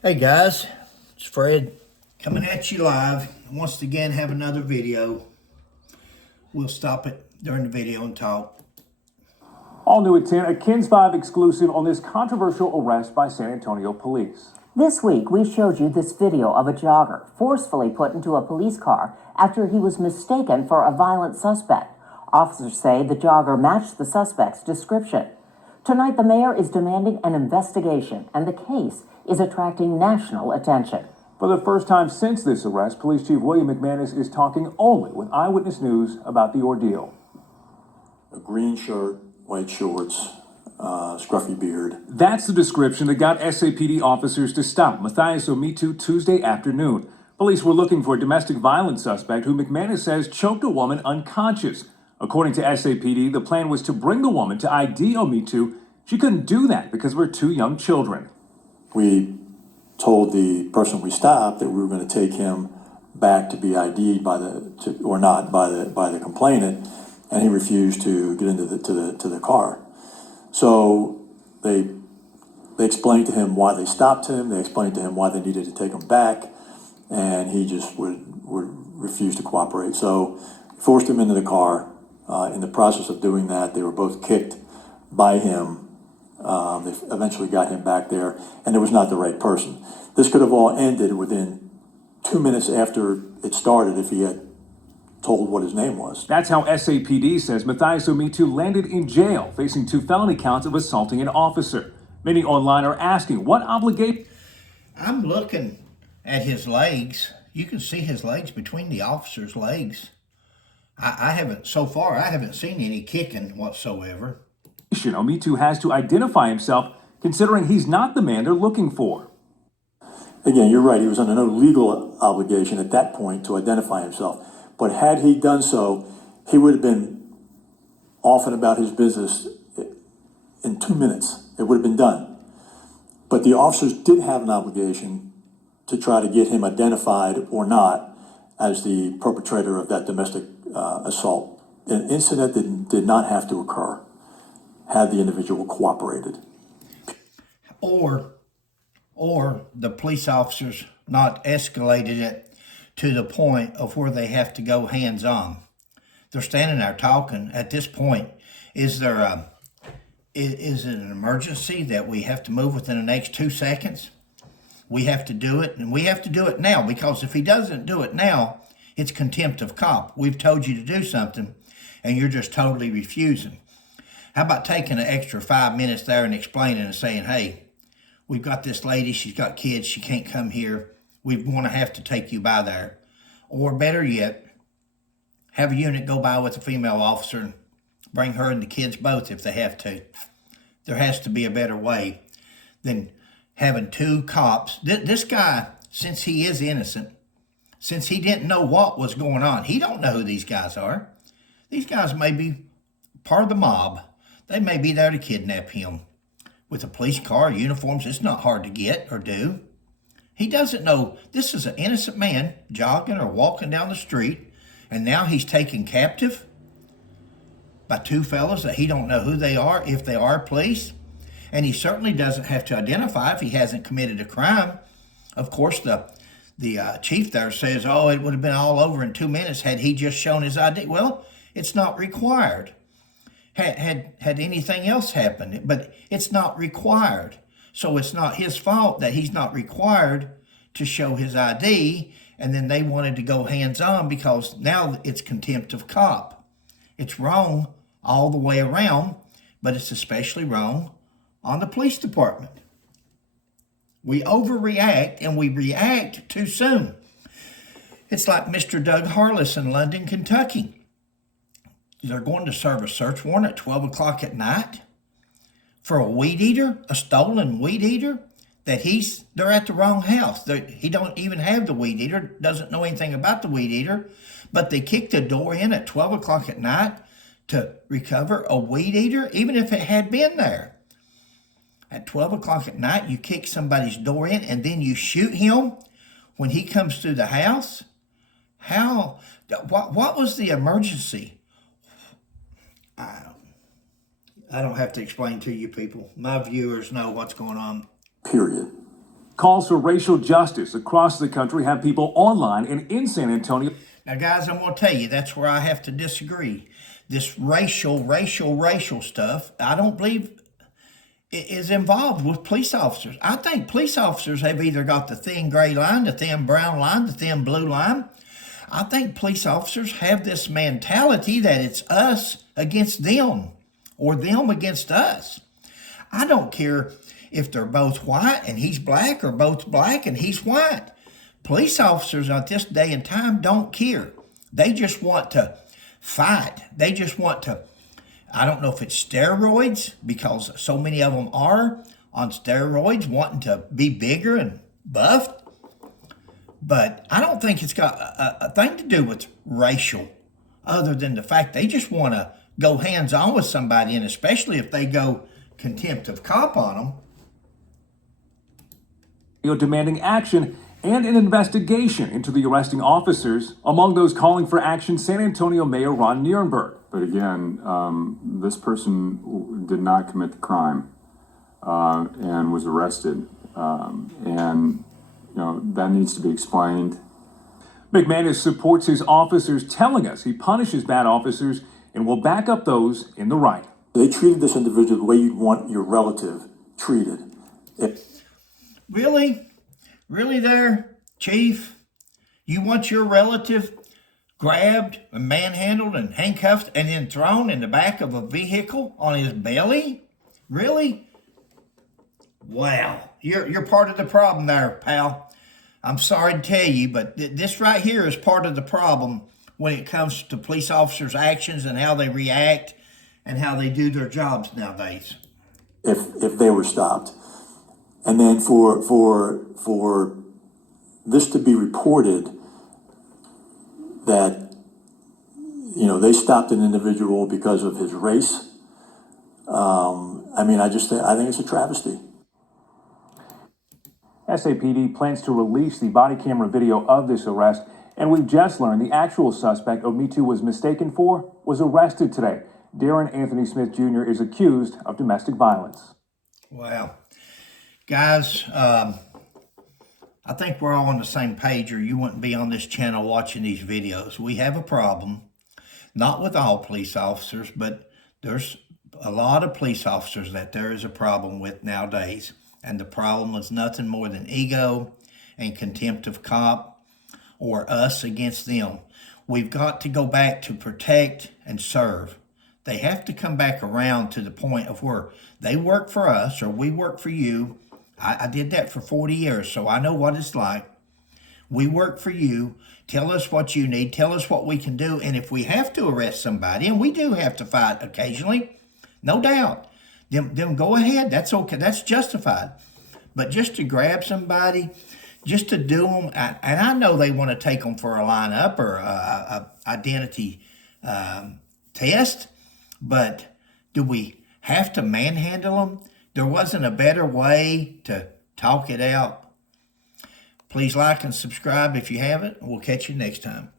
Hey guys, it's Fred coming at you live. Once again, have another video. We'll stop it during the video and talk. All new at 10, a KENS 5 exclusive on this controversial arrest by San Antonio police. This week, we showed you this video of a jogger forcefully put into a police car after he was mistaken for a violent suspect. Officers say the jogger matched the suspect's description. Tonight, the mayor is demanding an investigation, and the case is attracting national attention. For the first time since this arrest, Police Chief William McManus is talking only with Eyewitness News about the ordeal. A green shirt, white shorts, scruffy beard. That's the description that got SAPD officers to stop Matthias Omitu Tuesday afternoon. Police were looking for a domestic violence suspect who McManus says choked a woman unconscious. According to SAPD, the plan was to bring the woman to ID Omitu. She couldn't do that because of her two young children. We told the person we stopped that we were going to take him back to be ID'd by the complainant, and he refused to get into the car. So they explained to him why they stopped him. They explained to him why they needed to take him back, and he just would refuse to cooperate. So forced him into the car. In the process of doing that, they were both kicked by him. They eventually got him back there, and it was not the right person. This could have all ended within 2 minutes after it started if he had told what his name was. That's how SAPD says Matthias Omitu landed in jail, facing 2 felony counts of assaulting an officer. Many online are asking what obligation. I'm looking at his legs. You can see his legs between the officer's legs. I haven't seen any kicking whatsoever. Omitu has to identify himself, considering he's not the man they're looking for. Again, you're right. He was under no legal obligation at that point to identify himself. But had he done so, he would have been off and about his business in 2 minutes. It would have been done. But the officers did have an obligation to try to get him identified or not as the perpetrator of that domestic assault. An incident did not have to occur had the individual cooperated. Or the police officers not escalated it to the point of where they have to go hands-on. They're standing there talking. At this point, is it an emergency that we have to move within the next 2 seconds? We have to do it, and we have to do it now, because if he doesn't do it now, it's contempt of cop. We've told you to do something, and you're just totally refusing. How about taking an extra 5 minutes there and explaining and saying, hey, we've got this lady, she's got kids, she can't come here. We want to have to take you by there. Or better yet, have a unit go by with a female officer and bring her and the kids both if they have to. There has to be a better way than having 2 cops. This guy, since he is innocent, since he didn't know what was going on, he don't know who these guys are. These guys may be part of the mob. They may be there to kidnap him. With a police car, uniforms, it's not hard to get or do. He doesn't know. This is an innocent man jogging or walking down the street, and now he's taken captive by 2 fellas that he don't know who they are, if they are police. And he certainly doesn't have to identify if he hasn't committed a crime. Of course, the chief there says, oh, it would have been all over in 2 minutes had he just shown his ID. Well, it's not required. Had anything else happened, but it's not required. So it's not his fault that he's not required to show his ID, and then they wanted to go hands-on because now it's contempt of cop. It's wrong all the way around, but it's especially wrong on the police department. We overreact, and we react too soon. It's like Mr. Doug Harless in London, Kentucky. They're going to serve a search warrant at 12 o'clock at night for a weed eater, a stolen weed eater, they're at the wrong house. He don't even have the weed eater, doesn't know anything about the weed eater, but they kicked the door in at 12 o'clock at night to recover a weed eater, even if it had been there. At 12 o'clock at night, you kick somebody's door in and then you shoot him when he comes through the house? How? What was the emergency? I don't have to explain to you people. My viewers know what's going on. Period. Calls for racial justice across the country have people online and in San Antonio. Now, guys, I'm going to tell you, that's where I have to disagree. This racial stuff, I don't believe is involved with police officers. I think police officers have either got the thin gray line, the thin brown line, the thin blue line. I think police officers have this mentality that it's us against them or them against us. I don't care if they're both white and he's black or both black and he's white. Police officers at this day and time don't care. They just want to fight. They just want to, I don't know if it's steroids, because so many of them are on steroids, wanting to be bigger and buffed. But I don't think it's got a thing to do with racial, other than the fact they just want to go hands-on with somebody, and especially if they go contempt of cop on them. Demanding action and an investigation into the arresting officers. Among those calling for action, San Antonio Mayor Ron Nirenberg. But again, this person did not commit the crime and was arrested. And, you know, that needs to be explained. McManus supports his officers, telling us he punishes bad officers and will back up those in the right. They treated this individual the way you'd want your relative treated. Really? Really there, Chief? You want your relative grabbed and manhandled and handcuffed and then thrown in the back of a vehicle on his belly? Really? Wow. You're part of the problem there, pal. I'm sorry to tell you, but this right here is part of the problem when it comes to police officers' actions and how they react and how they do their jobs nowadays. If they were stopped. And then for this to be reported that, you know, they stopped an individual because of his race, I think it's a travesty. SAPD plans to release the body camera video of this arrest, and we've just learned the actual suspect Me2 was mistaken for was arrested today. Darren Anthony Smith Jr. is accused of domestic violence. Wow. Guys, I think we're all on the same page, or you wouldn't be on this channel watching these videos. We have a problem, not with all police officers, but there's a lot of police officers that there is a problem with nowadays. And the problem is nothing more than ego and contempt of cop, or us against them. We've got to go back to protect and serve. They have to come back around to the point of where they work for us or we work for you. I did that for 40 years, so I know what it's like. We work for you. Tell us what you need. Tell us what we can do. And if we have to arrest somebody, and we do have to fight occasionally, no doubt, then go ahead. That's okay. That's justified. But just to grab somebody, just to do them, and I know they want to take them for a lineup or a identity test, but do we have to manhandle them? There wasn't a better way to talk it out. Please like and subscribe if you haven't. We'll catch you next time.